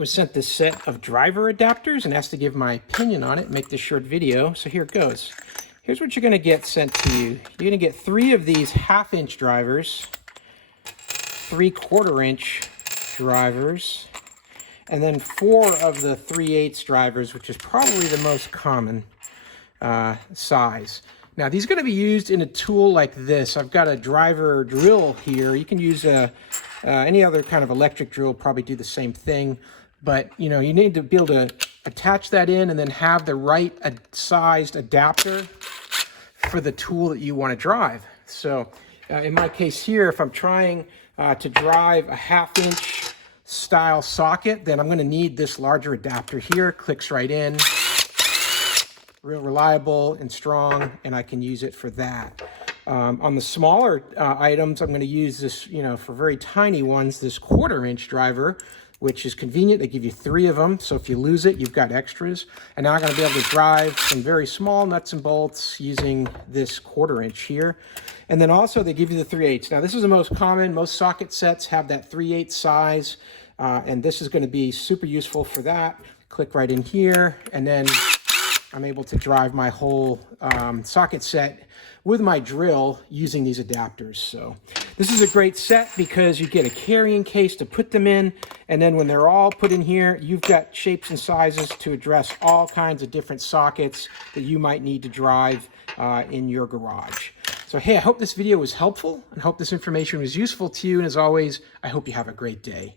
was sent this set of driver adapters and asked to give my opinion on it, make this short video. So here it goes. Here's what you're going to get sent to you. You're going to get 3 of these 1/2-inch drivers, 3/4-inch drivers, and then 4 of the 3/8 drivers, which is probably the most common size. Now, these are going to be used in a tool like this. I've got a driver drill here. You can use any other kind of electric drill, probably do the same thing. But, you know, you need to be able to attach that in and then have the right sized adapter for the tool that you want to drive. So, in my case here, if I'm trying to drive a 1/2-inch style socket, then I'm going to need this larger adapter here. Clicks right in. Real reliable and strong, and I can use it for that. On the smaller items, I'm going to use this, you know, for very tiny ones, this 1/4-inch driver, which is convenient. They give you 3 of them, so if you lose it, you've got extras. And now I'm going to be able to drive some very small nuts and bolts using this 1/4-inch here. And then also they give you the 3/8. Now this is the most common. Most socket sets have that 3/8 size, and this is going to be super useful for that. Click right in here, and then I'm able to drive my whole socket set with my drill using these adapters. So this is a great set because you get a carrying case to put them in, and then when they're all put in here, you've got shapes and sizes to address all kinds of different sockets that you might need to drive in your garage. So hey, I hope this video was helpful and hope this information was useful to you, and as always, I hope you have a great day.